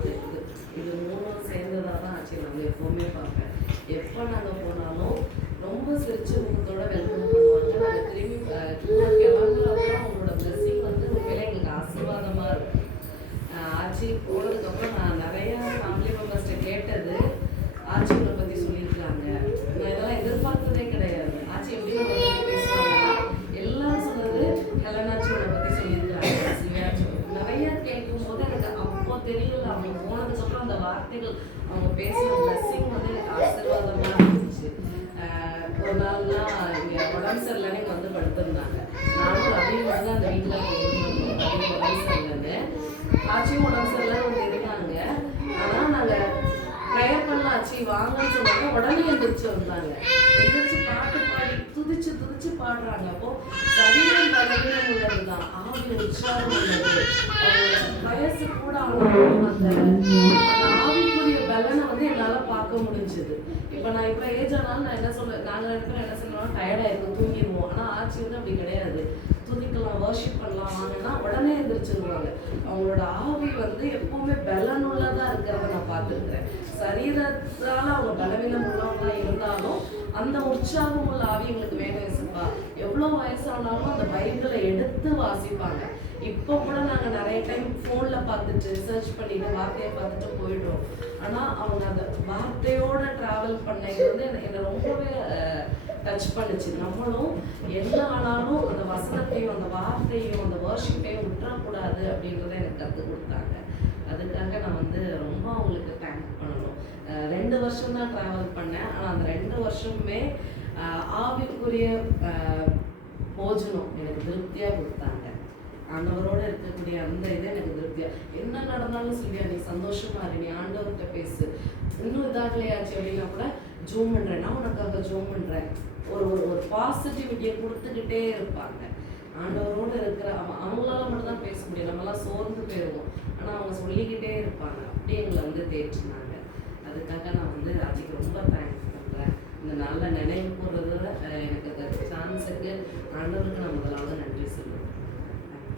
பாட்டு இது மூணும் சேர்ந்ததாக தான் ஆச்சு. நாங்கள் எப்போவுமே பார்ப்பேன். எப்போ நாங்கள் போனாலும் ரொம்ப சிரிச்ச முகத்தோட வெல்கம் பண்ணுவாங்க. நாங்கள் திரும்பி கிளம்புறப்ப அவங்களோட பிளெஸிங் வந்து உண்மையிலே எங்களுக்கு ஆசீர்வாதமாக இருக்கும். ஆச்சி போனதுக்கப்புறம் நான் நிறையா ஃபேமிலி மெம்பர்ஸ்கிட்ட கேட்டது, ஆச்சி உங்களை பற்றி சொல்லியிருக்காங்க. நான் இதெல்லாம் எதிர்பார்த்ததே கிடையாது. ஆச்சி எப்படி நம்ம பற்றி பேசுவாங்க, எல்லாம் சொன்னது ஹெலனாச்சி உங்களை பற்றி சொல்லியிருக்காங்க, சிவியாச்சி. நிறையா கேட்கும் போது எனக்கு அப்போ தெரியல, அவங்க போனதுக்கப்புறம் அந்த வார்த்தைகள் அவங்க பேசின பிளெஸிங் வந்து எனக்கு ஆசீர்வாதமாக இருந்துச்சு. ஒரு நாள்லாம் இங்கே உடம்பு சரியில்லைன்னு இங்கே வந்து படுத்திருந்தாங்க. நானும் ரவியும் வந்து அந்த வீட்டில் போயிருந்தோம். ரவி உடம்பு சரியில்லைன்னு, ஆச்சியும் உடம்பு சரியில்லைன்னு வந்து இருந்தாங்க. ஆனால் நாங்கள் ப்ரேயர் பண்ணலாம் ஆச்சி வாங்கன்னு சொன்னாங்க. உடனே எந்திரிச்சு வந்தாங்க. எந்திரிச்சு பாட்டு பாடி துதிச்சு துதிச்சு பாடுறாங்க. அப்போ சரீரம் பலவீனம் உள்ளது தான், ஆவி உற்சாகம் உள்ளது. வயசு கூட ஆனாலும் அந்த ஆவிக்குரிய பலனை வந்து என்னால் பார்க்க முடிஞ்சுது. இப்போ நான் இவ்வளோ ஏஜ் ஆனாலும் நான் என்ன சொல்ல, நாங்கள் ரெண்டு பேரும் என்ன சொல்லுவோம், டயர்டாக இருக்கும் தூங்கிடுவோம். ஆனால் ஆச்சி வந்து அப்படி கிடையாது. துதிக்கலாம், வர்ஷிப் பண்ணலாம் வாங்கன்னா உடனே எந்திரிச்சிருவாங்க. அவங்களோட ஆவி வந்து எப்பவுமே பலனுள்ளதாக இருக்கிறத நான் பார்த்துருக்குறேன். சரீரத்தால் அவங்க பலவீனம் உள்ளவங்களா இருந்தாலும் அந்த உற்சாகம் உள்ள ஆவி எங்களுக்கு வேணும் இயேசுப்பா. எவ்வளோ வயசானாலும் அந்த பைபிளை எடுத்து வாசிப்பாங்க. இப்போ கூட நாங்கள் நிறைய டைம் ஃபோனில் பார்த்துட்டு சர்ச் பண்ணிட்டு வார்த்தையை பார்த்துட்டு போயிடுறோம். ஆனால் அவங்க அந்த வார்த்தையோட ட்ராவல் பண்ணது வந்து என்னை ரொம்பவே டச் பண்ணுச்சு. நம்மளும் என்ன ஆனாலும் அந்த வசனத்தையும் அந்த வார்த்தையும் அந்த வர்ஷிப்பையும் விட்டுறக்கூடாது அப்படின்றத எனக்கு கற்றுக் கொடுத்தாங்க. அதுக்காக நான் வந்து ரொம்ப அவங்களுக்கு தேங்க் பண்ணணும். 2 வருஷம் தான் ட்ராவல் பண்ணேன். ஆனால் அந்த 2 வருஷமுமே ஆவிக்குரிய போஜனம் எனக்கு திருப்தியாக கொடுத்தாங்க. ஆண்டவரோடு இருக்கக்கூடிய அந்த இதை எனக்கு திருப்தியாக, என்ன நடந்தாலும் சொல்லியா நீ சந்தோஷமா இரு, நீ ஆண்டவர்கிட்ட பேசு, இன்னும் இதாகலையாச்சு அப்படின்னா கூட ஜூம் பண்ணுறேன், நான் உனக்காக ஜூம் பண்ணுறேன். ஒரு ஒரு பாசிட்டிவிட்டியை கொடுத்துக்கிட்டே இருப்பாங்க. ஆண்டவரோடு இருக்கிற அவங்களால மட்டும் தான் பேச முடியும். நம்மளாம் சோர்ந்து போயிடுவோம். ஆனால் அவங்க சொல்லிக்கிட்டே இருப்பாங்க. அப்படியே எங்களை வந்து தேய்ச்சினாங்க. அதுக்காக நான் வந்து ராஜிக்கு ரொம்ப தேங்க்ஸ் பண்ணுறேன். இந்த நல்ல நினைவு போடுறதுல எனக்கு சான்ஸுக்கு ஆண்டவருக்கு நான் முதலாவது